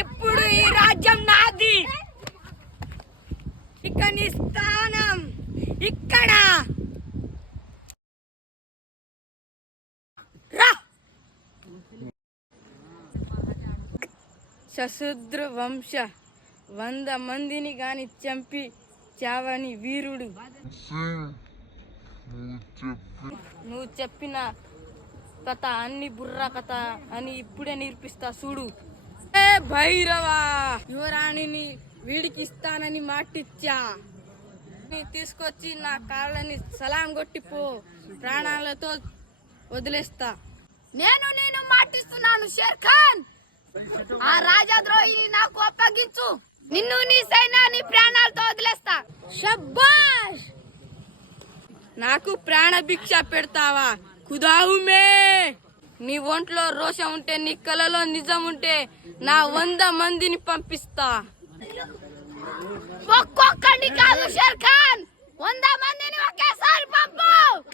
ఇప్పుడు ఈ రాజ్యం నాది. ఇక నీ స్థానం ఇక్కడ. శశూద్ర వంశ 100 మందిని గాని చంపి చావని వీరుడు. నువ్వు చెప్పిన కథ అన్ని బుర్ర కథ అని ఇప్పుడే నేర్పిస్తా చూడు. ఏ భైరవా, యువరాణిని వీడికి ఇస్తానని మాటిచ్చా. తీసుకొచ్చి నా కాళ్ళని సలాం కొట్టిపో, ప్రాణాలతో వదిలేస్తా. నేను మాటిస్తున్నాను షేర్ ఖాన్. ఆ రాజద్రోహిని నాకు అప్పగించు. నిన్ను నీ సైన్యాన్ని ప్రాణాలతో వదిలేస్తా. షబ్బాష్. నాకు ప్రాణ భిక్ష పెడతావా? ఖుదాహుమే. నీ ఒంట్లో రోషం ఉంటే, నీ కలలో నిజం ఉంటే నా 100 మందిని పంపిస్తా. ఒక్కొక్కడిని